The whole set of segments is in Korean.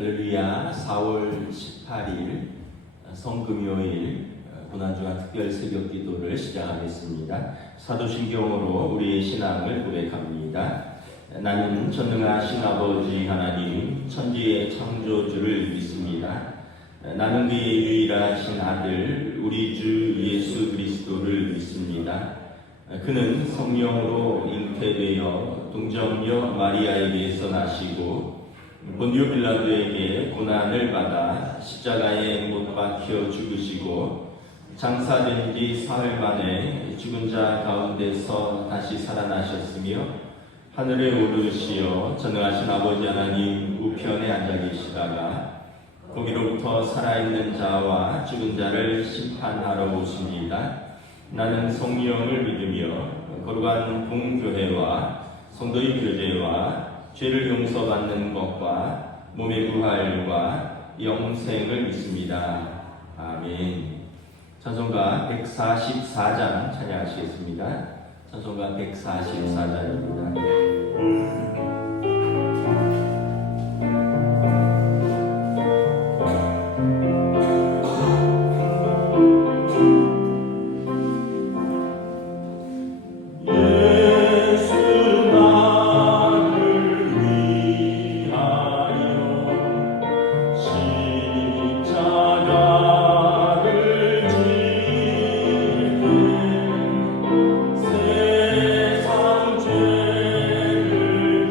할렐루야. 4월 18일 성금요일 고난주간 특별 새벽 기도를 시작하겠습니다. 사도신경으로 우리의 신앙을 고백합니다. 나는 전능하신 아버지 하나님 천지의 창조주를 믿습니다. 나는 그의 유일하신 아들 우리 주 예수 그리스도를 믿습니다. 그는 성령으로 잉태되어 동정녀 마리아에게서 나시고 본디오 빌라도에게 고난을 받아 십자가에 못 박혀 죽으시고 장사된 지 사흘 만에 죽은 자 가운데서 다시 살아나셨으며 하늘에 오르시어 전능하신 아버지 하나님 우편에 앉아 계시다가 거기로부터 살아있는 자와 죽은 자를 심판하러 오십니다. 나는 성령을 믿으며 거룩한 공교회와 성도의 교제와 죄를 용서받는 것과 몸의 부활과 영생을 믿습니다. 아멘. 찬송가 144장 찬양하시겠습니다. 찬송가 144장입니다. 세상 죄를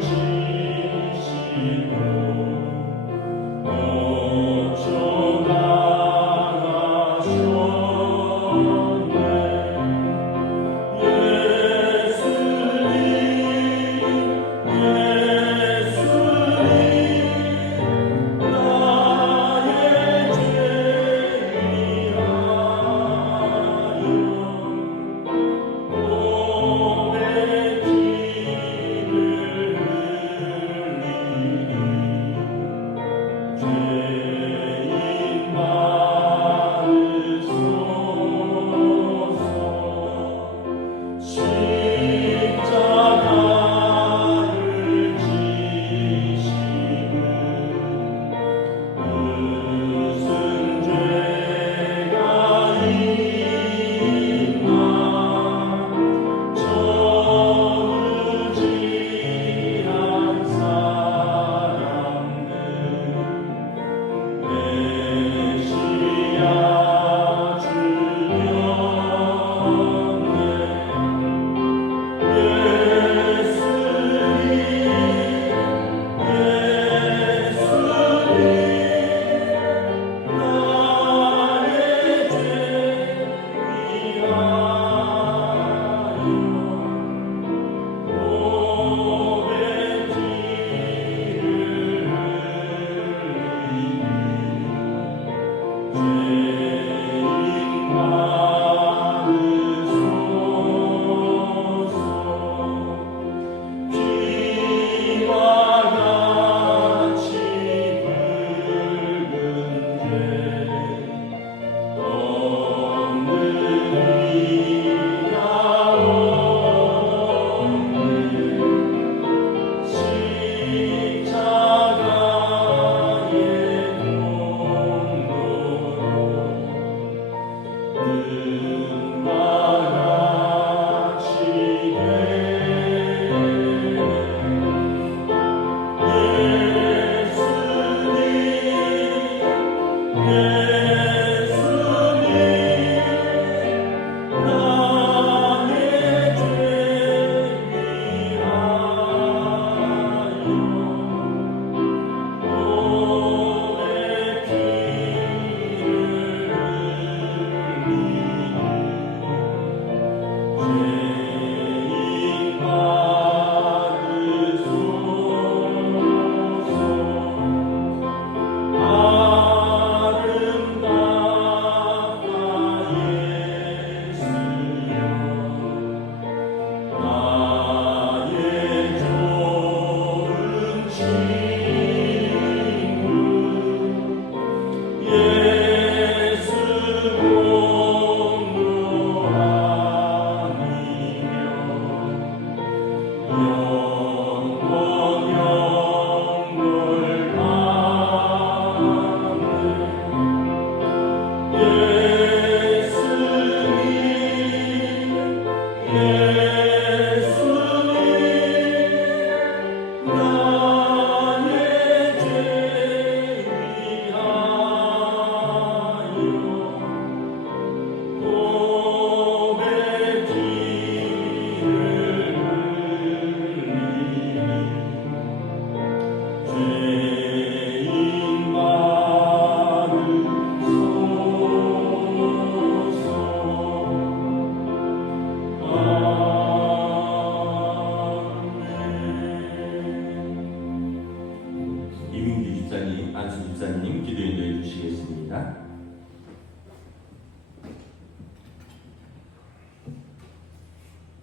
집사님, 안수 집사님 기도 인도해 주시겠습니다.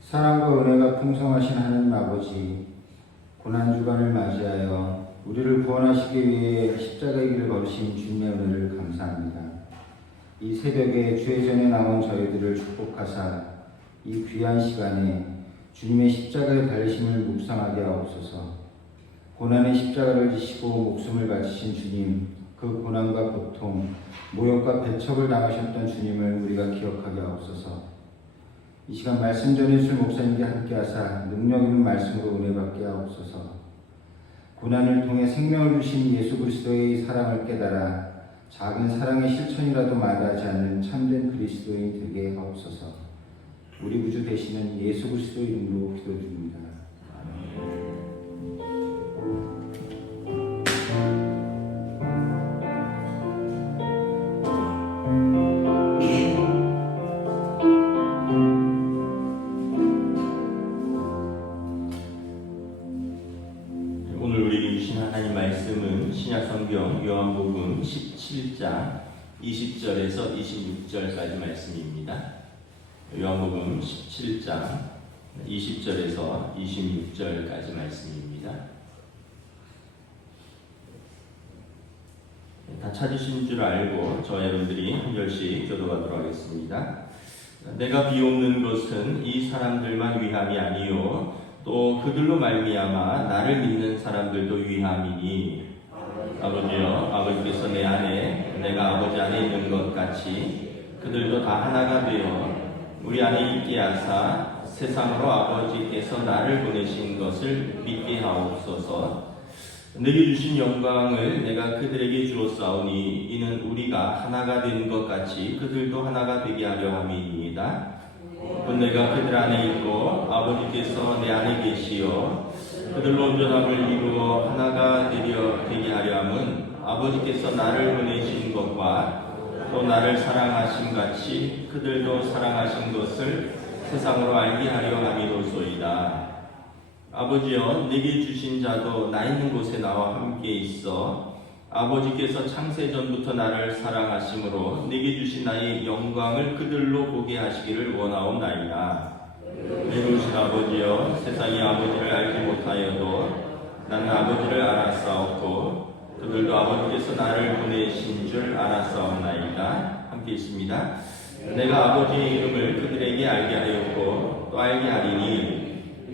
사랑과 은혜가 풍성하신 하나님 아버지, 고난주간을 맞이하여 우리를 구원하시기 위해 십자가의 길을 걸으신 주님의 은혜를 감사합니다. 이 새벽에 주의 전에 나온 저희들을 축복하사 이 귀한 시간에 주님의 십자가의 달리심을 묵상하게 하옵소서. 고난의 십자가를 지시고 목숨을 바치신 주님, 그 고난과 고통, 모욕과 배척을 당하셨던 주님을 우리가 기억하게 하옵소서. 이 시간 말씀 전해주실 목사님께 함께하사 능력 있는 말씀으로 은혜 받게 하옵소서. 고난을 통해 생명을 주신 예수 그리스도의 사랑을 깨달아 작은 사랑의 실천이라도 마다하지 않는 참된 그리스도인이 되게 하옵소서. 우리 구주 되시는 예수 그리스도 이름으로 기도드립니다. 아멘. 오늘 우리에게 주신 하나님 말씀은 신약성경 요한복음 17장 20절에서 26절까지 말씀입니다. 요한복음 17장 20절에서 26절까지 말씀입니다. 다 찾으신 줄 알고 저와 여러분들이 한 절씩 교도하도록 하겠습니다. 내가 비옵는 것은 이 사람들만 위함이 아니요 또 그들로 말미암아 나를 믿는 사람들도 위함이니 아버지여, 아버지께서 내 안에 내가 아버지 안에 있는 것 같이 그들도 다 하나가 되어 우리 안에 있게 하사 세상으로 아버지께서 나를 보내신 것을 믿게 하옵소서. 내게 주신 영광을 내가 그들에게 주었사오니 이는 우리가 하나가 된 것 같이 그들도 하나가 되게 하려 함이니이다. 곧 내가 그들 안에 있고 아버지께서 내 안에 계시어 그들로 온전함을 이루어 하나가 되게 하려 함은 아버지께서 나를 보내신 것과 또 나를 사랑하신 같이 그들도 사랑하신 것을 세상으로 알게 하려 함이로소이다. 아버지여, 내게 주신 자도 나 있는 곳에 나와 함께 있어 아버지께서 창세전부터 나를 사랑하심으로 내게 주신 나의 영광을 그들로 보게 하시기를 원하옵나이다. 내놓으신 아버지여, 세상이 아버지를 알지 못하여도 나는 아버지를 알았사옵고 그들도 아버지께서 나를 보내신 줄 알았사옵나이다. 함께 있습니다. 내가 아버지의 이름을 그들에게 알게 하였고 또 알게 하리니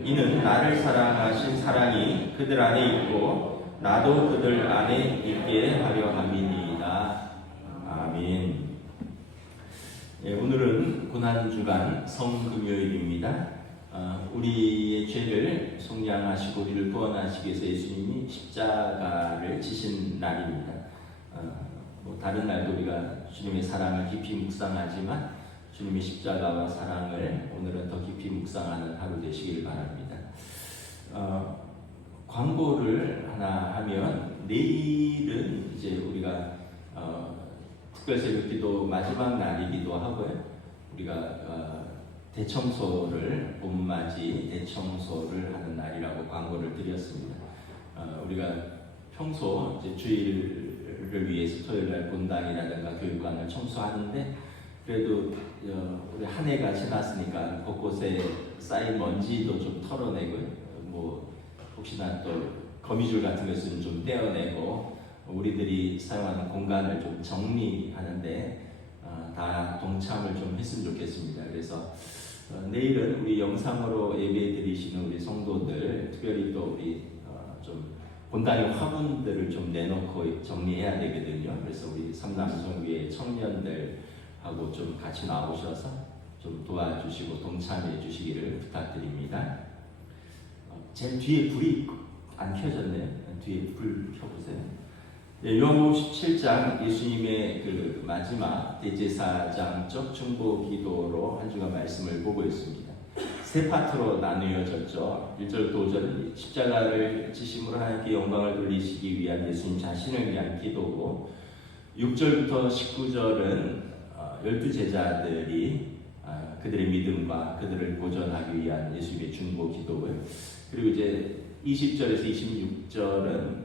이는 나를 사랑하신 사랑이 그들 안에 있고 나도 그들 안에 있게 하려 함이니이다. 아멘. 예, 오늘은 고난주간 성금요일입니다. 우리의 죄를 속량하시고 우리를 구원하시기 위해서 예수님이 십자가를 지신 날입니다. 다른 날도 우리가 주님의 사랑을 깊이 묵상하지만 주님의 십자가와 사랑을 오늘은 더 깊이 묵상하는 하루 되시길 바랍니다. 광고를 하나 하면 내일은 이제 우리가 특별새벽기도 마지막 날이기도 하고요. 우리가 대청소를 봄맞이 대청소를 하는 날이라고 광고를 드렸습니다. 우리가 평소 이제 주일을 위해서 토요일날 본당이라든가 교육관을 청소하는데 그래도 우리 한 해가 지났으니까 곳곳에 쌓인 먼지도 좀 털어내고요. 뭐 혹시나 또 거미줄 같은 것은 좀 떼어내고 우리들이 사용하는 공간을 좀 정리하는데 다 동참을 좀 했으면 좋겠습니다. 그래서 내일은 우리 영상으로 예배 드리시는 우리 성도들, 특별히 또 우리 좀 본당의 화분들을 좀 내놓고 정리해야 되거든요. 그래서 우리 삼남성교회 청년들하고 좀 같이 나오셔서 좀 도와주시고 동참해 주시기를 부탁드립니다. 제일 뒤에 불이 안 켜졌네요. 뒤에 불 켜보세요. 네, 요한복음 17장 예수님의 그 마지막 대제사장적 중보 기도로 한 주간 말씀을 보고 있습니다. 세 파트로 나누어졌죠. 1절, 5절은 십자가를 지심으로 하나님께 영광을 돌리시기 위한 예수님 자신을 위한 기도고 6절부터 19절은 12제자들이 그들의 믿음과 그들을 보존하기 위한 예수님의 중보 기도고요. 그리고 이제 20절에서 26절은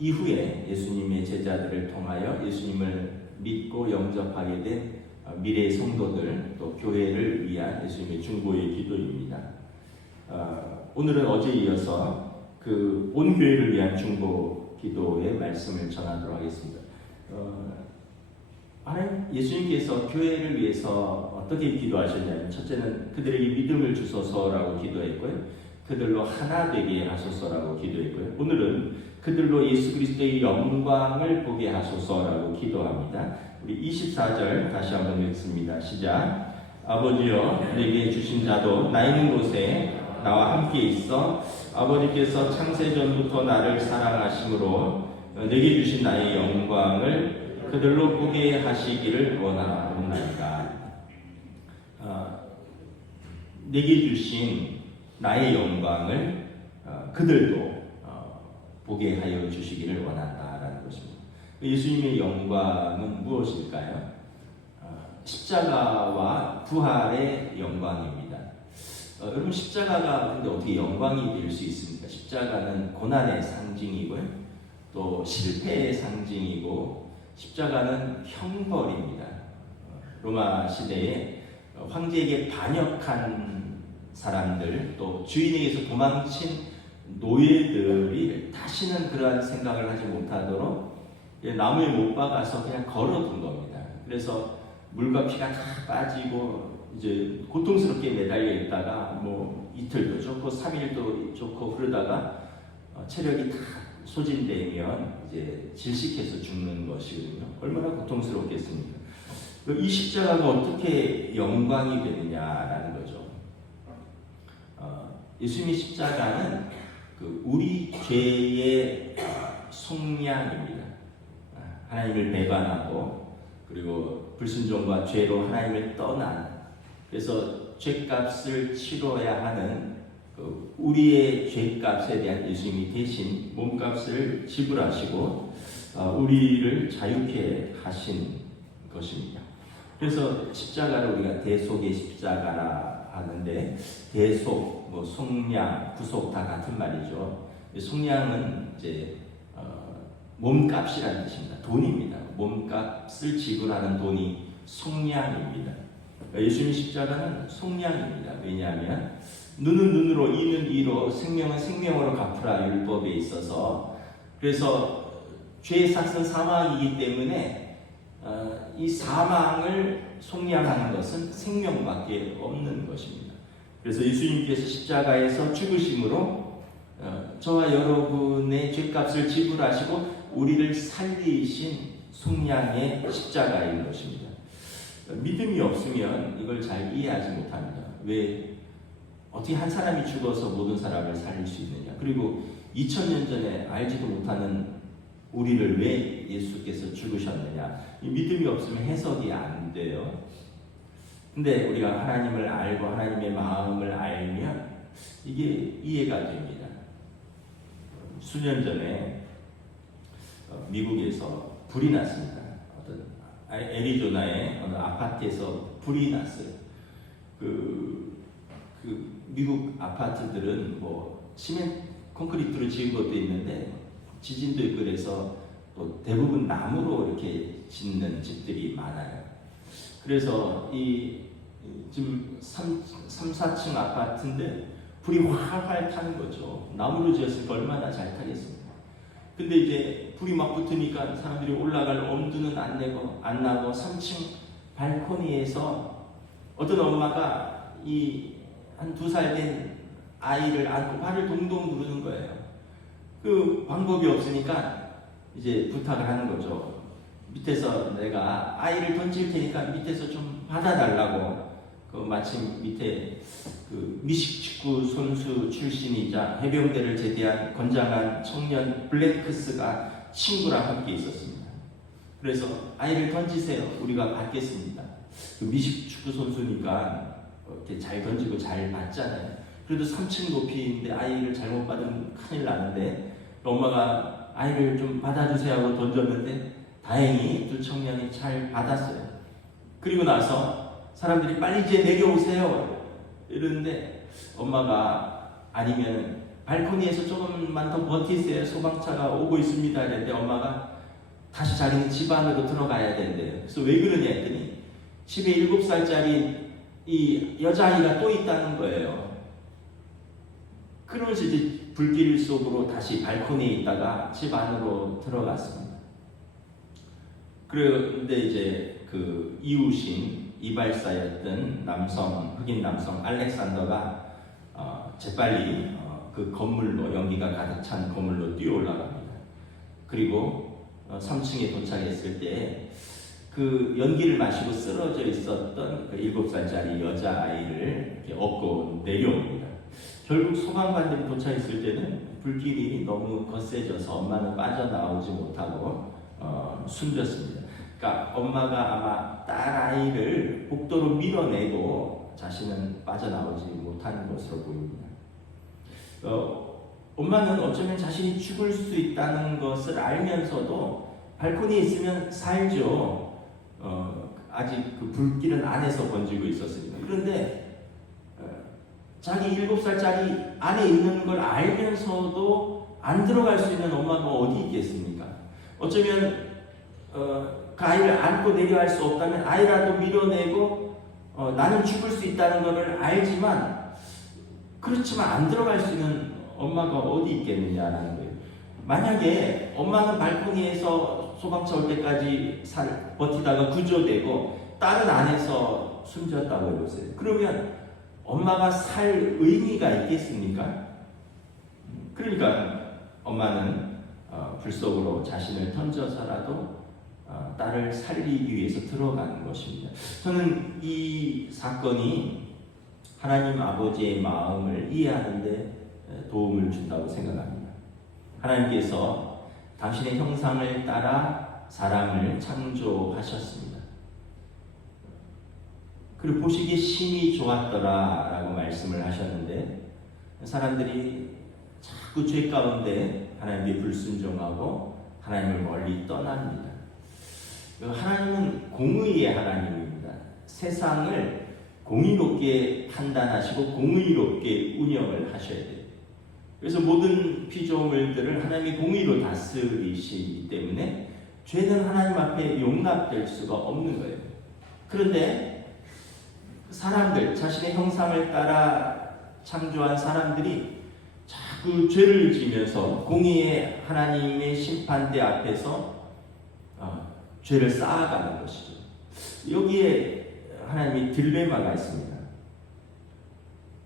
이후에 예수님의 제자들을 통하여 예수님을 믿고 영접하게 된 미래의 성도들 또 교회를 위한 예수님의 중보의 기도입니다. 오늘은 어제에 이어서 그 온 교회를 위한 중보 기도의 말씀을 전하도록 하겠습니다. 예수님께서 교회를 위해서 어떻게 기도하셨냐면, 첫째는 그들에게 믿음을 주소서라고 기도했고요. 그들로 하나 되게 하소서라고 기도했고요. 오늘은 그들로 예수 그리스도의 영광을 보게 하소서라고 기도합니다. 우리 24절 다시 한번 읽습니다. 시작. 아버지여, 내게 주신 자도 나 있는 곳에 나와 함께 있어 아버지께서 창세전부터 나를 사랑하심으로 내게 주신 나의 영광을 그들로 보게 하시기를 원하옵나이다. 내게 주신 나의 영광을 그들도 보게 하여 주시기를 원한다라는 것입니다. 예수님의 영광은 무엇일까요? 십자가와 부활의 영광입니다. 여러분, 십자가가 근데 어떻게 영광이 될 수 있습니까? 십자가는 고난의 상징이고요, 또 실패의 상징이고, 십자가는 형벌입니다. 로마 시대에 황제에게 반역한 사람들, 또 주인에게서 도망친 노예들이 다시는 그러한 생각을 하지 못하도록 나무에 못 박아서 그냥 걸어둔 겁니다. 그래서 물과 피가 다 빠지고 이제 고통스럽게 매달려 있다가 뭐 이틀도 좋고 3일도 좋고 그러다가 체력이 다 소진되면 이제 질식해서 죽는 것이거든요. 얼마나 고통스럽겠습니까? 이 십자가가 어떻게 영광이 되느냐라는 거죠. 예수님의 십자가는 우리 죄의 속량입니다. 하나님을 배반하고 그리고 불순종과 죄로 하나님을 떠난, 그래서 죄값을 치러야 하는 우리의 죄값에 대한 예수님이 대신 몸값을 지불하시고 우리를 자유케 하신 것입니다. 그래서 십자가를 우리가 대속의 십자가라 하는데, 대속, 속량, 구속 다 같은 말이죠. 속량은 이제 몸값이라는 뜻입니다. 돈입니다. 몸값을 지불하는 돈이 속량입니다. 예수님 십자가는 속량입니다. 왜냐하면 눈은 눈으로, 이는 이로, 생명은 생명으로 갚으라 율법에 있어서, 그래서 죄의 삭은 사망이기 때문에 이 사망을 속량하는 것은 생명밖에 없는 것입니다. 그래서 예수님께서 십자가에서 죽으심으로 저와 여러분의 죄값을 지불하시고 우리를 살리신 속량의 십자가인 것입니다. 믿음이 없으면 이걸 잘 이해하지 못합니다. 왜 어떻게 한 사람이 죽어서 모든 사람을 살릴 수 있느냐? 그리고 2000년 전에 알지도 못하는 우리를 왜 예수께서 죽으셨느냐? 이 믿음이 없으면 해석이 안 돼요. 근데 우리가 하나님을 알고 하나님의 마음을 알면 이게 이해가 됩니다. 수년 전에 미국에서 불이 났습니다. 어떤 애리조나의 어느 아파트에서 불이 났어요. 미국 아파트들은 시멘트 콘크리트로 지은 것도 있는데 지진도 있고 그래서 또 대부분 나무로 이렇게 짓는 집들이 많아요. 그래서 지금 3, 4층 아파트인데 불이 활활 타는 거죠. 나무로 지었으니까 얼마나 잘 타겠습니까? 근데 이제 불이 막 붙으니까 사람들이 올라갈 엄두는 안 나고 3층 발코니에서 어떤 엄마가 한 2살 된 아이를 안고 발을 동동 구르는 거예요. 그 방법이 없으니까 이제 부탁을 하는 거죠. 밑에서 내가 아이를 던질 테니까 밑에서 좀 받아달라고. 마침 밑에 미식축구 선수 출신이자 해병대를 제대한 건장한 청년 블랙크스가 친구랑 함께 있었습니다. 그래서 아이를 던지세요. 우리가 받겠습니다. 미식축구 선수니까 이렇게 잘 던지고 잘 받잖아요. 그래도 3층 높이인데 아이를 잘못 받으면 큰일 나는데 엄마가 아이를 좀 받아주세요 하고 던졌는데 다행히 두 청년이 잘 받았어요. 그리고 나서 사람들이 빨리 이제 내려오세요 이러는데 엄마가 아니면 발코니에서 조금만 더 버티세요. 소방차가 오고 있습니다. 그랬는데 엄마가 다시 자기는 집 안으로 들어가야 된대요. 그래서 왜 그러냐 했더니 집에 7살짜리 이 여자아이가 또 있다는 거예요. 그러면서 이제 불길 속으로 다시 발코니에 있다가 집 안으로 들어갔습니다. 그런데 이제 그 이웃인 이발사였던 남성, 흑인 남성 알렉산더가 재빨리 그 건물로, 연기가 가득 찬 건물로 뛰어 올라갑니다. 그리고 3층에 도착했을 때 그 연기를 마시고 쓰러져 있었던 그 7살짜리 여자아이를 이렇게 업고 내려옵니다. 결국 소방관들이 도착했을 때는 불길이 너무 거세져서 엄마는 빠져나오지 못하고 숨졌습니다. 그러니까 엄마가 아마 딸아이를 복도로 밀어내고 자신은 빠져나오지 못하는 것으로 보입니다. 엄마는 어쩌면 자신이 죽을 수 있다는 것을 알면서도 발코니에 있으면 살죠. 아직 그 불길은 안에서 번지고 있었으니까. 그런데 자기 7살짜리 안에 있는 걸 알면서도 안 들어갈 수 있는 엄마가 어디 있겠습니까? 어쩌면 그 아이를 안고 내려갈 수 없다면 아이라도 밀어내고 나는 죽을 수 있다는 것을 알지만, 그렇지만 안 들어갈 수 있는 엄마가 어디 있겠느냐라는 거예요. 만약에 엄마는 발코니에서 소방차 올 때까지 버티다가 구조되고 딸은 안에서 숨졌다고 해보세요. 그러면 엄마가 살 의미가 있겠습니까? 그러니까 엄마는 불 속으로 자신을 던져서라도 딸을 살리기 위해서 들어가는 것입니다. 저는 이 사건이 하나님 아버지의 마음을 이해하는 데 도움을 준다고 생각합니다. 하나님께서 당신의 형상을 따라 사람을 창조하셨습니다. 그리고 보시기에 심히 좋았더라 라고 말씀을 하셨는데, 사람들이 자꾸 죄 가운데 하나님께 불순종하고 하나님을 멀리 떠납니다. 하나님은 공의의 하나님입니다. 세상을 공의롭게 판단하시고 공의롭게 운영을 하셔야 돼요. 그래서 모든 피조물들을 하나님이 공의로 다스리시기 때문에 죄는 하나님 앞에 용납될 수가 없는 거예요. 그런데 사람들, 자신의 형상을 따라 창조한 사람들이 자꾸 죄를 지면서 공의의 하나님의 심판대 앞에서 죄를 쌓아가는 것이죠. 여기에 하나님이 딜레마가 있습니다.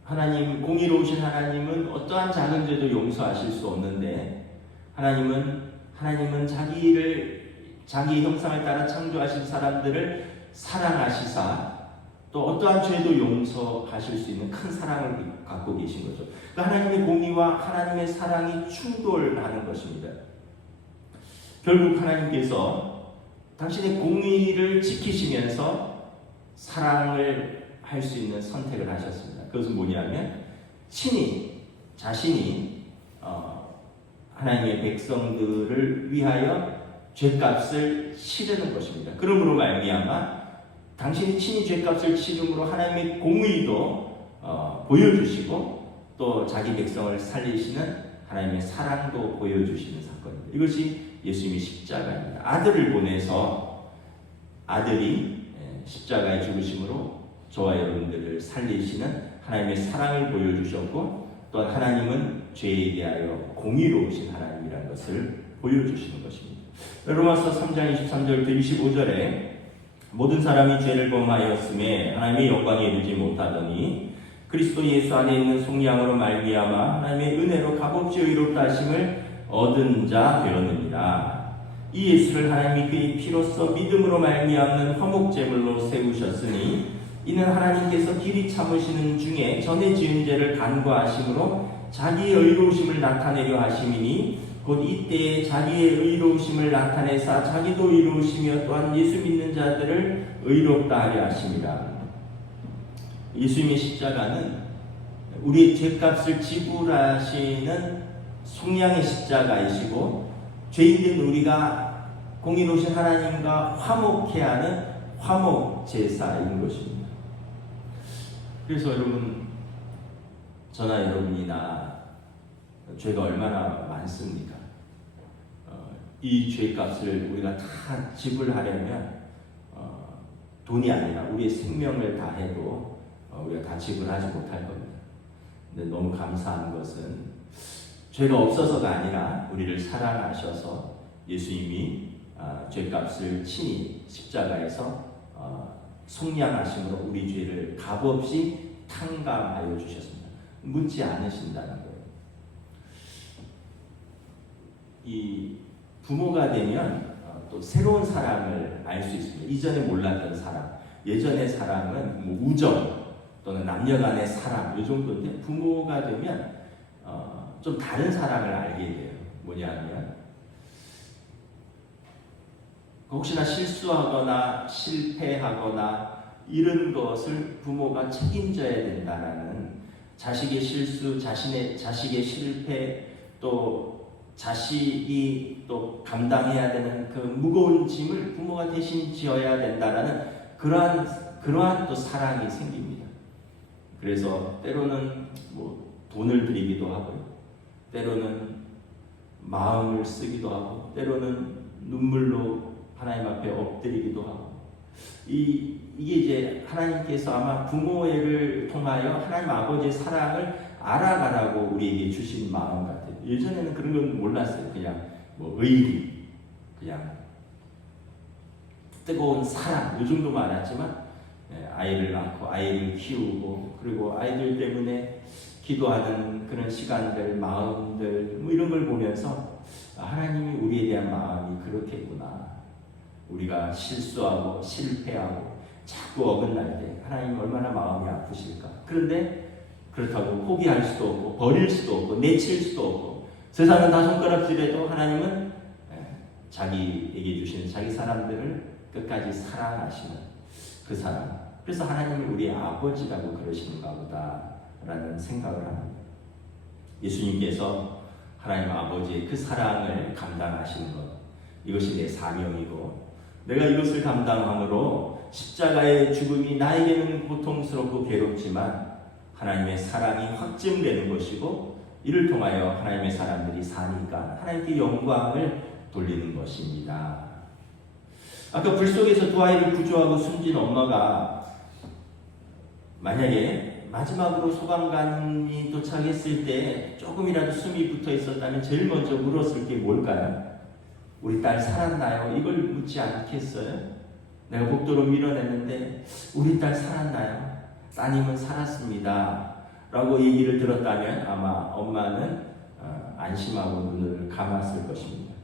하나님, 공의로우신 하나님은 어떠한 작은 죄도 용서하실 수 없는데, 하나님은 자기 형상을 따라 창조하신 사람들을 사랑하시사 또 어떠한 죄도 용서하실 수 있는 큰 사랑을 갖고 계신 거죠. 그러니까 하나님의 공의와 하나님의 사랑이 충돌하는 것입니다. 결국 하나님께서 당신의 공의를 지키시면서 사랑을 할 수 있는 선택을 하셨습니다. 그것은 뭐냐면 자신이 하나님의 백성들을 위하여 죄값을 치르는 것입니다. 그러므로 말미암아 당신이 친히 죄값을 치름으로 하나님의 공의도 보여주시고 또 자기 백성을 살리시는 하나님의 사랑도 보여주시는 사건입니다. 이것이 예수님의 십자가입니다. 아들을 보내서 아들이 십자가에 죽으심으로 저와 여러분들을 살리시는 하나님의 사랑을 보여주셨고, 또한 하나님은 죄에 대하여 공의로우신 하나님이라는 것을 보여주시는 것입니다. 로마서 3장 23절부터 25절에 모든 사람이 죄를 범하였음에 하나님의 영광에 이르지 못하더니 그리스도 예수 안에 있는 속량으로 말미암아 하나님의 은혜로 값없이 의롭다 하심을 얻은 자 되었느니라. 이 예수를 하나님이 그의 피로써 믿음으로 말미암는 화목제물로 세우셨으니 이는 하나님께서 길이 참으시는 중에 전에 지은 죄를 간과하심으로 자기의 의로우심을 나타내려 하심이니 곧 이때에 자기의 의로우심을 나타내사 자기도 의로우시며 또한 예수 믿는 자들을 의롭다 하려 하심이라. 예수님의 십자가는 우리의 죄값을 지불하시는 속량의 십자가이시고, 죄인된 우리가 공의로우신 하나님과 화목해 하는 화목 제사인 것입니다. 그래서 여러분, 저나 여러분이나 죄가 얼마나 많습니까? 이 죄값을 우리가 다 지불하려면 돈이 아니라 우리의 생명을 다 해도 우리가 다 지불하지 못할 겁니다. 근데 너무 감사한 것은 죄가 없어서가 아니라 우리를 사랑하셔서 예수님이 죄값을 친히 십자가에서 속량하심으로 우리 죄를 값없이 탕감하여 주셨습니다. 묻지 않으신다는 거예요. 이 부모가 되면 또 새로운 사랑을 알 수 있습니다. 이전에 몰랐던 사랑, 예전의 사랑은 뭐 우정 또는 남녀간의 사랑 이 정도인데 부모가 되면 좀 다른 사랑을 알게 돼요. 뭐냐면 혹시나 실수하거나 실패하거나 이런 것을 부모가 책임져야 된다라는 자식의 실수, 자식의 실패, 또 자식이 또 감당해야 되는 그 무거운 짐을 부모가 대신 지어야 된다라는 그러한 또 사랑이 생깁니다. 그래서 때로는 뭐 돈을 드리기도 하고요. 때로는 마음을 쓰기도 하고, 때로는 눈물로 하나님 앞에 엎드리기도 하고, 이게 이제 하나님께서 아마 부모를 통하여 하나님 아버지의 사랑을 알아가라고 우리에게 주신 마음 같아요. 예전에는 그런 건 몰랐어요. 그냥 뭐 의리, 그냥 뜨거운 사랑 이 정도만 알았지만 아이를 낳고 아이를 키우고 그리고 아이들 때문에 기도하는 그런 시간들, 마음들 뭐 이런 걸 보면서 하나님이 우리에 대한 마음이 그렇겠구나. 우리가 실수하고 실패하고 자꾸 어긋날 때 하나님이 얼마나 마음이 아프실까. 그런데 그렇다고 포기할 수도 없고 버릴 수도 없고 내칠 수도 없고 세상은 다 손가락질해도 하나님은 자기에게 주시는 자기 사람들을 끝까지 사랑하시는 그 사람. 그래서 하나님을 우리의 아버지라고 그러시는가 보다라는 생각을 합니다. 예수님께서 하나님 아버지의 그 사랑을 감당하시는 것, 이것이 내 사명이고 내가 이것을 감당함으로 십자가의 죽음이 나에게는 고통스럽고 괴롭지만 하나님의 사랑이 확증되는 것이고 이를 통하여 하나님의 사람들이 사니까 하나님께 영광을 돌리는 것입니다. 아까 불 속에서 두 아이를 구조하고 숨진 엄마가 만약에 마지막으로 소방관이 도착했을 때 조금이라도 숨이 붙어 있었다면 제일 먼저 물었을 게 뭘까요? 우리 딸 살았나요? 이걸 묻지 않겠어요? 내가 복도로 밀어냈는데 우리 딸 살았나요? 따님은 살았습니다 라고 얘기를 들었다면 아마 엄마는 안심하고 눈을 감았을 것입니다.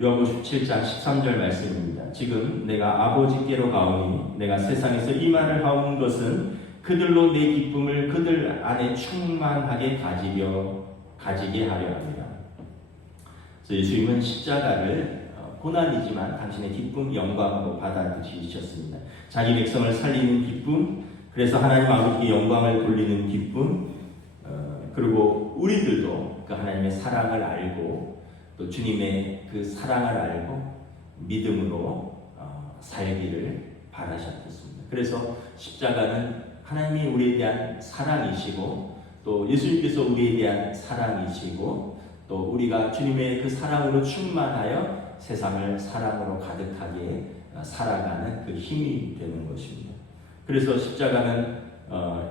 요한복음 17장 13절 말씀입니다. 지금 내가 아버지께로 가오니 내가 세상에서 이 말을 하온 것은 그들로 내 기쁨을 그들 안에 충만하게 가지게 하려 합니다. 그래서 예수님은 십자가를 고난이지만 당신의 기쁨, 영광으로 받아들이셨습니다. 자기 백성을 살리는 기쁨, 그래서 하나님 아버지께 영광을 돌리는 기쁨, 그리고 우리들도 그 하나님의 사랑을 알고 또 주님의 그 사랑을 알고 믿음으로 살기를 바라셨습니다. 그래서 십자가는 하나님이 우리에 대한 사랑이시고 또 예수님께서 우리에 대한 사랑이시고 또 우리가 주님의 그 사랑으로 충만하여 세상을 사랑으로 가득하게 살아가는 그 힘이 되는 것입니다. 그래서 십자가는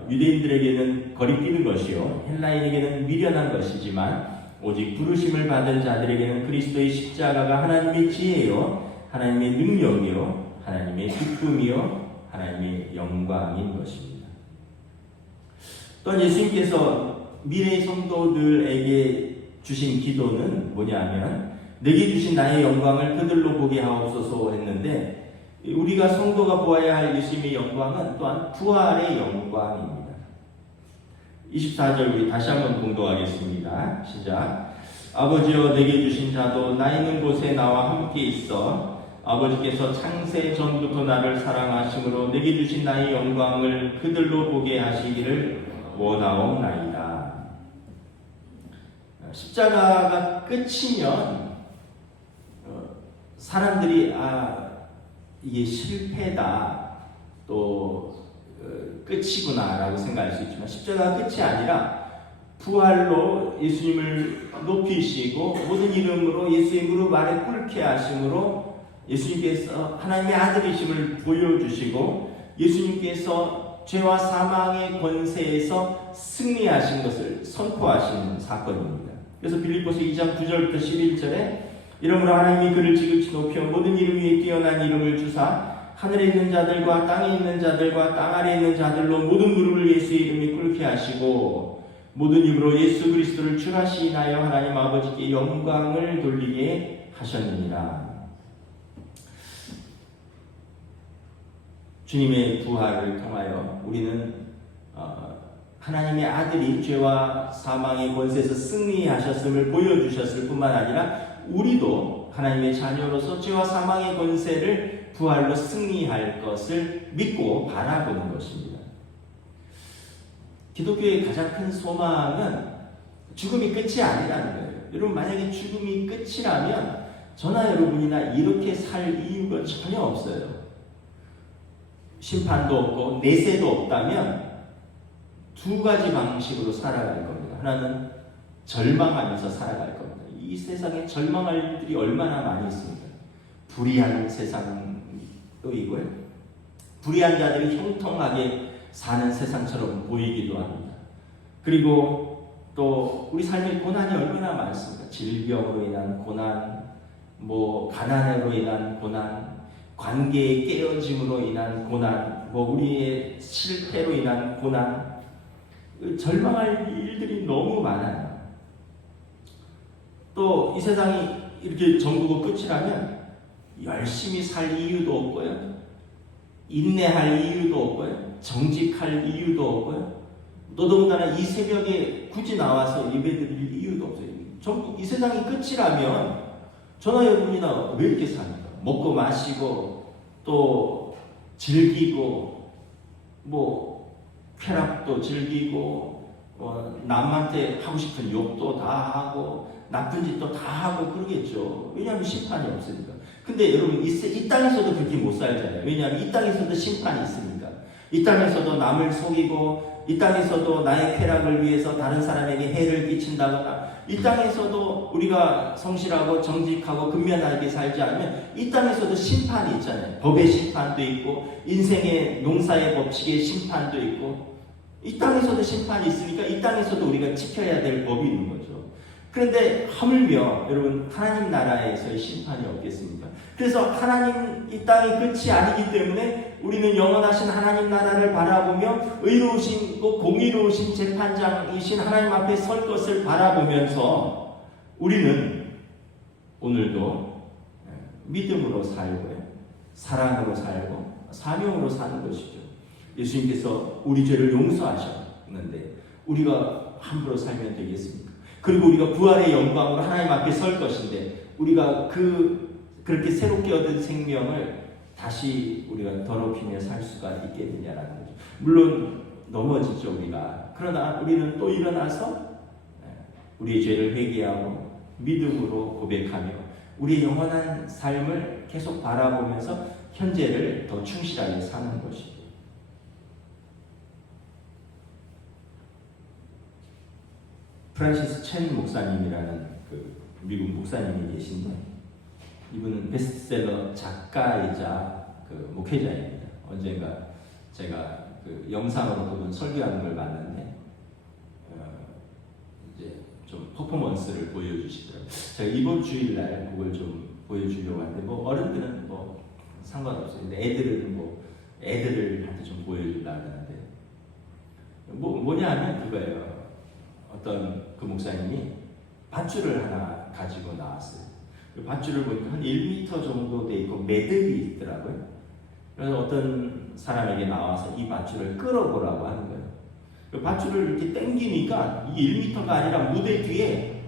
유대인들에게는 거리끼는 것이요 헬라인에게는 미련한 것이지만 오직 부르심을 받은 자들에게는 그리스도의 십자가가 하나님의 지혜요 하나님의 능력이요 하나님의 기쁨이요 하나님의 영광인 것입니다. 또한 예수님께서 미래의 성도들에게 주신 기도는 뭐냐면 내게 주신 나의 영광을 그들로 보게 하옵소서 했는데 우리가 성도가 보아야 할 예수님의 영광은 또한 부활의 영광입니다. 24절 우리 다시 한번 공독하겠습니다. 시작. 아버지여 내게 주신 자도 나 있는 곳에 나와 함께 있어 아버지께서 창세 전부터 나를 사랑하심으로 내게 주신 나의 영광을 그들로 보게 하시기를 원하옵나이다. 십자가가 끝이면 사람들이 이게 실패다 또 끝이구나 라고 생각할 수 있지만 십자가가 끝이 아니라 부활로 예수님을 높이시고 모든 이름으로 예수의 무릎 아래 꿇게 하심으로 예수님께서 하나님의 아들이심을 보여주시고 예수님께서 죄와 사망의 권세에서 승리하신 것을 선포하신 사건입니다. 그래서 빌립보서 2장 9절부터 11절에 이러므로 하나님이 그를 지극히 높여 모든 이름 위에 뛰어난 이름을 주사 하늘에 있는 자들과 땅에 있는 자들과 땅 아래에 있는 자들로 모든 무릎을 예수의 이름에 꿇게 하시고 모든 입으로 예수 그리스도를 주라 시인하여 하나님 아버지께 영광을 돌리게 하셨느니라. 주님의 부활을 통하여 우리는 하나님의 아들이 죄와 사망의 권세에서 승리하셨음을 보여주셨을 뿐만 아니라 우리도 하나님의 자녀로서 죄와 사망의 권세를 부활로 승리할 것을 믿고 바라보는 것입니다. 기독교의 가장 큰 소망은 죽음이 끝이 아니라는 거예요. 여러분, 만약에 죽음이 끝이라면 저나 여러분이나 이렇게 살 이유가 전혀 없어요. 심판도 없고 내세도 없다면 두 가지 방식으로 살아갈 겁니다. 하나는 절망하면서 살아갈 겁니다. 이 세상에 절망할 일들이 얼마나 많이 있습니까? 불의한 세상도 이고요. 불의한 자들이 형통하게 사는 세상처럼 보이기도 합니다. 그리고 또 우리 삶의 고난이 얼마나 많습니까? 질병으로 인한 고난, 가난으로 인한 고난, 관계의 깨어짐으로 인한 고난, 우리의 실패로 인한 고난, 절망할 일들이 너무 많아요. 또 이 세상이 이렇게 전부가 끝이라면 열심히 살 이유도 없고요, 인내할 이유도 없고요, 정직할 이유도 없고요, 더더군다나 이 새벽에 굳이 나와서 예배드릴 이유도 없어요. 전부 이 세상이 끝이라면 저나 여러분이나 왜 이렇게 삽니까? 먹고 마시고 또 즐기고 쾌락도 즐기고 남한테 하고 싶은 욕도 다 하고 나쁜 짓도 다 하고 그러겠죠. 왜냐하면 심판이 없으니까. 근데 여러분 이 땅에서도 그렇게 못 살잖아요. 왜냐하면 이 땅에서도 심판이 있으니까. 이 땅에서도 남을 속이고 이 땅에서도 나의 쾌락을 위해서 다른 사람에게 해를 끼친다거나 이 땅에서도 우리가 성실하고 정직하고 근면하게 살지 않으면 이 땅에서도 심판이 있잖아요. 법의 심판도 있고 인생의 농사의 법칙의 심판도 있고 이 땅에서도 심판이 있으니까 이 땅에서도 우리가 지켜야 될 법이 있는 거죠. 그런데 하물며 여러분 하나님 나라에서의 심판이 없겠습니까? 그래서 하나님 이 땅이 끝이 아니기 때문에 우리는 영원하신 하나님 나라를 바라보며 의로우시고 공의로우신 재판장이신 하나님 앞에 설 것을 바라보면서 우리는 오늘도 믿음으로 살고요, 사랑으로 살고 사명으로 사는 것이죠. 예수님께서 우리 죄를 용서하셨는데 우리가 함부로 살면 되겠습니까? 그리고 우리가 부활의 영광으로 하나님 앞에 설 것인데 우리가 그렇게 새롭게 얻은 생명을 다시 우리가 더럽히며 살 수가 있겠느냐라는 거죠. 물론 넘어지죠 우리가. 그러나 우리는 또 일어나서 우리의 죄를 회개하고 믿음으로 고백하며 우리의 영원한 삶을 계속 바라보면서 현재를 더 충실하게 사는 것이죠. 프란시스 첸 목사님이라는 미국 목사님이 계신데 이분은 베스트셀러 작가이자 목회자입니다. 언젠가 제가 영상으로 그분 설교하는 걸 봤는데 이제 좀 퍼포먼스를 보여주시더라고요. 제가 이번 주일날 그걸 좀 보여주려고 하는데 어른들은 상관없어요. 근데 애들은 애들한테 좀 보여주려고 하는데 뭐냐 하면 그거예요. 어떤 그 목사님이 밧줄을 하나 가지고 나왔어요. 그 밧줄을 보니까 한 1m 정도 돼 있고 매듭이 있더라고요. 그래서 어떤 사람에게 나와서 이 밧줄을 끌어보라고 하는 거예요. 그 밧줄을 이렇게 당기니까 이게 1m가 아니라 무대 뒤에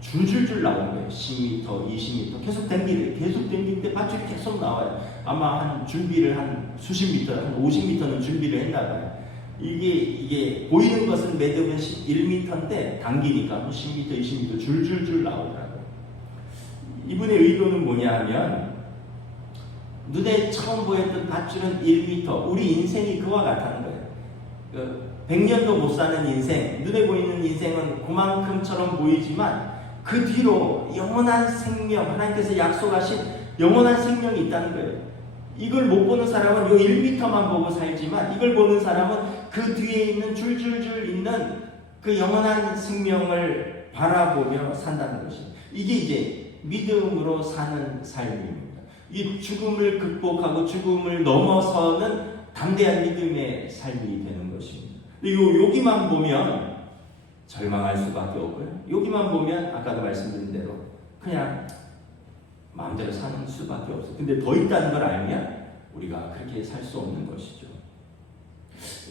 줄줄줄 나오는 거예요. 10m, 20m 계속 당기는데 밧줄이 계속 나와요. 아마 한 준비를 한 수십 미터, 한 50m는 준비를 했나 봐요. 이게 보이는 것은 매듭은 1m인데 당기니까 10m, 20m 줄줄줄 나오더라고요. 이분의 의도는 뭐냐 하면 눈에 처음 보였던 밧줄은 1m, 우리 인생이 그와 같다는 거예요. 100년도 못 사는 인생, 눈에 보이는 인생은 그만큼처럼 보이지만 그 뒤로 영원한 생명, 하나님께서 약속하신 영원한 생명이 있다는 거예요. 이걸 못 보는 사람은 요 1m만 보고 살지만 이걸 보는 사람은 그 뒤에 있는 줄줄줄 있는 그 영원한 생명을 바라보며 산다는 것입니다. 이게 이제 믿음으로 사는 삶입니다. 이 죽음을 극복하고 죽음을 넘어서는 담대한 믿음의 삶이 되는 것입니다. 여기만 보면 절망할 수밖에 없고요. 여기만 보면 아까도 말씀드린 대로 그냥 마음대로 사는 수밖에 없어요. 근데 더 있다는 걸 알면 우리가 그렇게 살 수 없는 것이죠.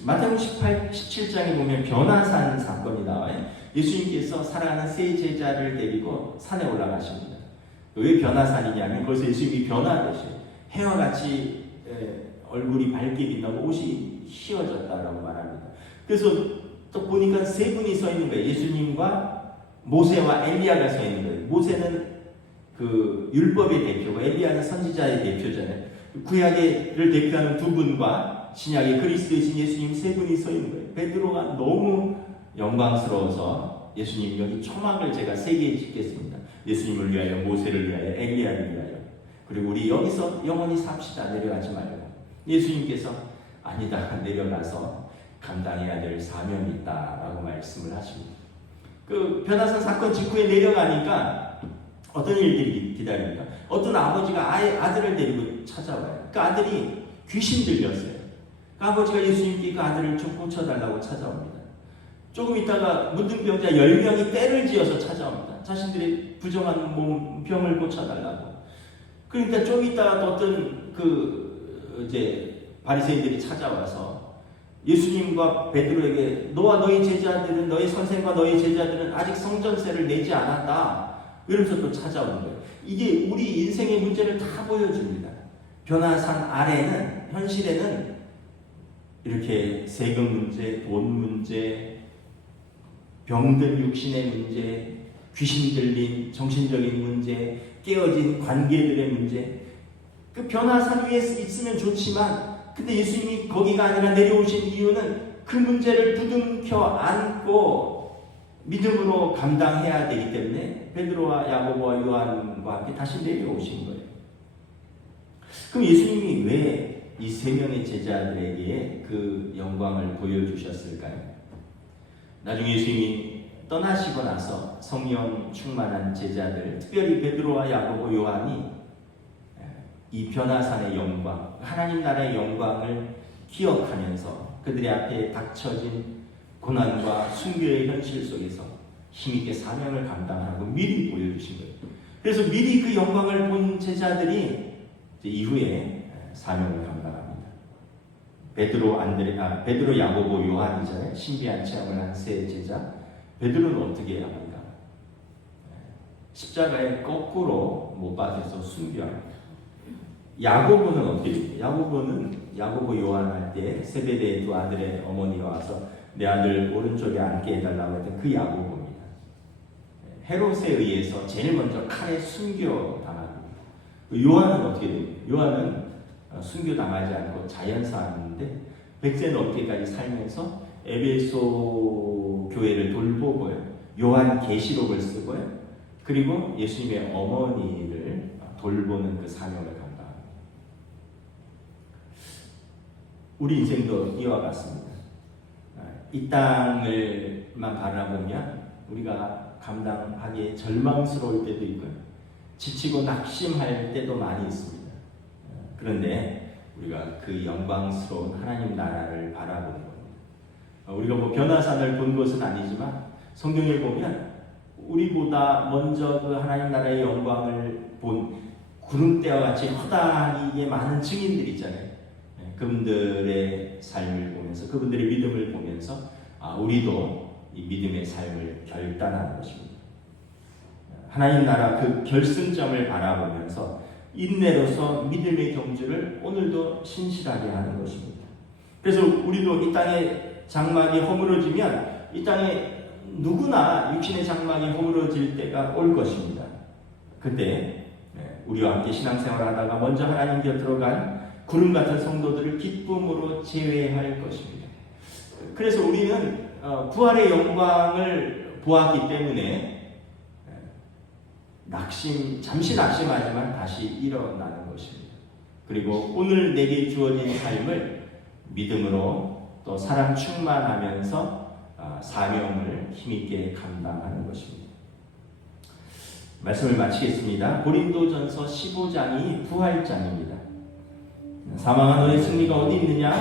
마태복음 17장에 보면 변화산 사건이 나와요. 예수님께서 사랑하는 세 제자를 데리고 산에 올라가십니다. 왜 변화산이냐면 거기서 예수님이 변화되셔요. 해와 같이 얼굴이 밝게 빛나고 옷이 휘어졌다라고 말합니다. 그래서 또 보니까 세 분이 서 있는 거예요. 예수님과 모세와 엘리야가 서 있는 거예요. 모세는 그 율법의 대표고 엘리야는 선지자의 대표잖아요. 구약을 대표하는 두 분과 신약의 그리스도이신 예수님 세 분이 서 있는 거예요. 베드로가 너무 영광스러워서 예수님 여기 초막을 제가 세 개 짓겠습니다. 예수님을 위하여, 모세를 위하여, 엘리야를 위하여. 그리고 우리 여기서 영원히 삽시다. 내려가지 말고. 예수님께서 아니다. 내려가서 감당해야 될 사명이 있다라고 말씀을 하십니다. 그 변화산 사건 직후에 내려가니까 어떤 일들이 기다립니까? 어떤 아버지가 아들을 데리고 찾아와요. 그 아들이 귀신 들렸어요. 그 아버지가 예수님께 그 아들을 좀 고쳐달라고 찾아옵니다. 조금 있다가 문둥병자 10명이 떼를 지어서 찾아옵니다. 자신들의 부정한 몸 병을 고쳐달라고. 그러니까 좀 있다가 또 어떤 이제 바리새인들이 찾아와서 예수님과 베드로에게 너와 너희 제자들은, 너희 선생과 너희 제자들은 아직 성전세를 내지 않았다. 이러면서 또 찾아오는 거예요. 이게 우리 인생의 문제를 다 보여줍니다. 변화산 아래는, 현실에는 이렇게 세금 문제, 돈 문제, 병든 육신의 문제, 귀신 들린 정신적인 문제, 깨어진 관계들의 문제. 그 변화산 위에 있으면 좋지만 근데 예수님이 거기가 아니라 내려오신 이유는 그 문제를 부둥켜 안고 믿음으로 감당해야 되기 때문에 베드로와 야고보와 요한과 함께 다시 내려오신 거예요. 그럼 예수님이 왜 이 세 명의 제자들에게 그 영광을 보여주셨을까요? 나중에 예수님이 떠나시고 나서 성령 충만한 제자들, 특별히 베드로와 야고보, 요한이 이 변화산의 영광, 하나님 나라의 영광을 기억하면서 그들의 앞에 닥쳐진 고난과 순교의 현실 속에서 힘있게 사명을 감당하고 미리 보여주신 거예요. 그래서 미리 그 영광을 본 제자들이 이후에 사명을 감당합니다. 베드로, 야고보, 요한이잖아요. 신비한 체험을 한 세 제자. 베드로는 어떻게 합니까? 십자가에 거꾸로 못 박혀서 순교합니다. 야고보는 어떻게 돼요? 야고보 요한 할 때 세베대의 두 아들의 어머니가 와서 내 아들 오른쪽에 앉게 해달라고 했던 그 야고보입니다. 헤롯에 의해서 제일 먼저 칼에 순교당합니다. 요한은 어떻게 됩니까? 요한은 순교당하지 않고 자연사하는데 100세 넘게까지 살면서 에베소 교회를 돌보고요. 요한 계시록을 쓰고요. 그리고 예수님의 어머니를 돌보는 그 사명을 감당합니다. 우리 인생도 이와 같습니다. 이 땅을만 바라보면 우리가 감당하기에 절망스러울 때도 있고요. 지치고 낙심할 때도 많이 있습니다. 그런데 우리가 그 영광스러운 하나님 나라를 바라보는 겁니다. 우리가 뭐 변화산을 본 것은 아니지만 성경을 보면 우리보다 먼저 그 하나님 나라의 영광을 본 구름대와 같이 허다하게 많은 증인들이 있잖아요. 그분들의 삶을 보면서, 그분들의 믿음을 보면서 우리도 이 믿음의 삶을 결단하는 것입니다. 하나님 나라 그 결승점을 바라보면서 인내로서 믿음의 경주를 오늘도 신실하게 하는 것입니다. 그래서 우리도 이 땅의 장막이 허물어지면 이 땅에 누구나 육신의 장막이 허물어질 때가 올 것입니다. 그때 우리와 함께 신앙생활을 하다가 먼저 하나님 곁으로 간 구름 같은 성도들을 기쁨으로 제외할 것입니다. 그래서 우리는 부활의 영광을 보았기 때문에 잠시 낙심하지만 다시 일어나는 것입니다. 그리고 오늘 내게 주어진 삶을 믿음으로 또 사랑 충만하면서 사명을 힘있게 감당하는 것입니다. 말씀을 마치겠습니다. 고린도전서 15장이 부활장입니다. 사망아 너의 승리가 어디 있느냐?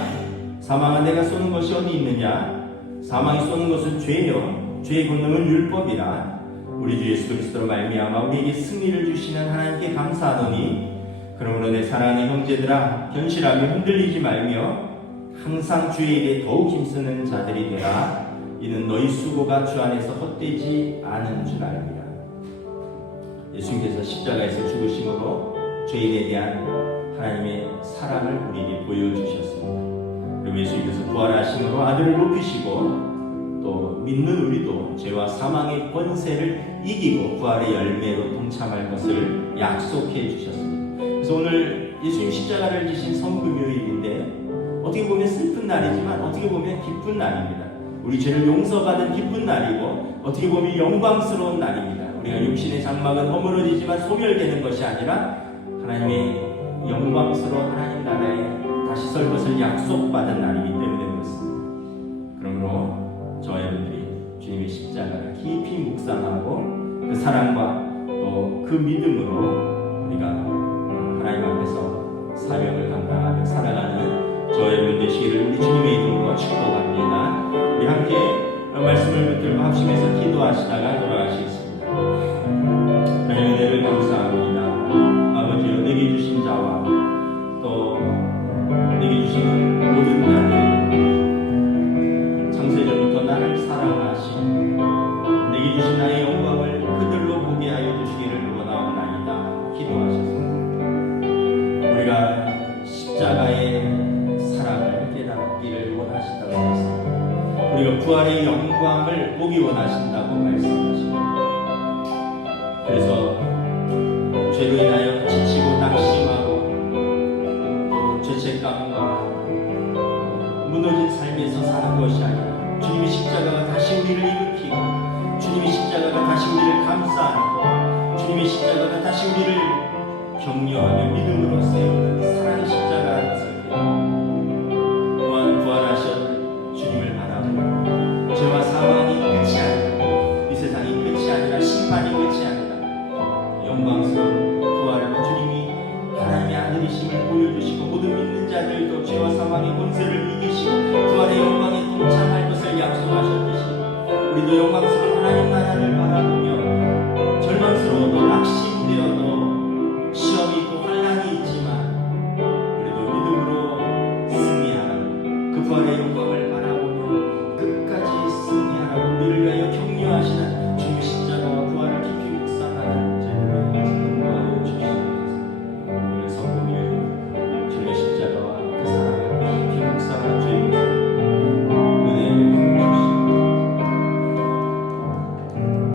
사망아 내가 쏘는 것이 어디 있느냐? 사망이 쏘는 것은 죄요 죄의 권능은 율법이라. 우리 주 예수 그리스도로 말미암아 우리에게 승리를 주시는 하나님께 감사하노니 그러므로 내 사랑하는 형제들아 견실하게 흔들리지 말며 항상 주에게 더욱 힘쓰는 자들이 되라. 이는 너희 수고가 주 안에서 헛되지 않은 줄 알미라. 예수님께서 십자가에서 죽으심으로 죄인에 대한 하나님의 사랑을 우리에게 보여주셨습니다. 그리고 예수님께서 부활하심으로 아들을 높이시고 또 믿는 우리도 죄와 사망의 권세를 이기고 부활의 열매로 동참할 것을 약속해 주셨습니다. 그래서 오늘 예수님 십자가를 지신 성금요일인데 어떻게 보면 슬픈 날이지만 어떻게 보면 기쁜 날입니다. 우리 죄를 용서받은 기쁜 날이고 어떻게 보면 영광스러운 날입니다. 우리가 육신의 장막은 허물어지지만 소멸되는 것이 아니라 하나님의 영광스러운 하나님 나라에 다시 설 것을 약속받은 날이기 때문에 그렇습니다. 그러므로 저와 여러분들이 주님의 십자가를 깊이 묵상하고 그 사랑과 또 그 믿음으로 우리가 하나님 앞에서 사명을 감당하며 살아가는 저와 여러분 되시기를 우리 주님의 이름으로 축복합니다. 우리 함께 말씀을 붙들고 합심해서 기도하시다가 돌아가시겠습니다. 하나님의 은혜를 감사합니다. 아버지여 내게 주신 자와 또 내게 주신 모든 자들 창세전부터 나를 사랑하신 내게 주신 나의 영광을 그들로 보게 하여 주시기를 원하옵나이다. 기도하셨습니다. 우리가 십자가의 사랑을 깨닫기를 원하신다고 했습니다. 우리가 부활의 영광을 보기 원하신다고 말씀하십니다. 그래서 죄로 인하여 지치고 낙심하고 또 죄책감과 무너진 삶에서 사는 것이 아니라 주님의 십자가가 다시 우리를 일으키고 주님의 십자가가 다시 우리를 감싸고 주님의 십자가가 다시 우리를 격려하며 믿음으로 세우는 사랑의 십자가라는 것을 또한 부활하신 주님을 바라보고 죄와 사망이 끝이 아니라 이 세상이 끝이 아니라 심판이 끝이 아니라 영광스러운 부활로 주님이 하나님의 아들이심을 보여주시고 모든 믿는 자들도 죄와 사망의 권세를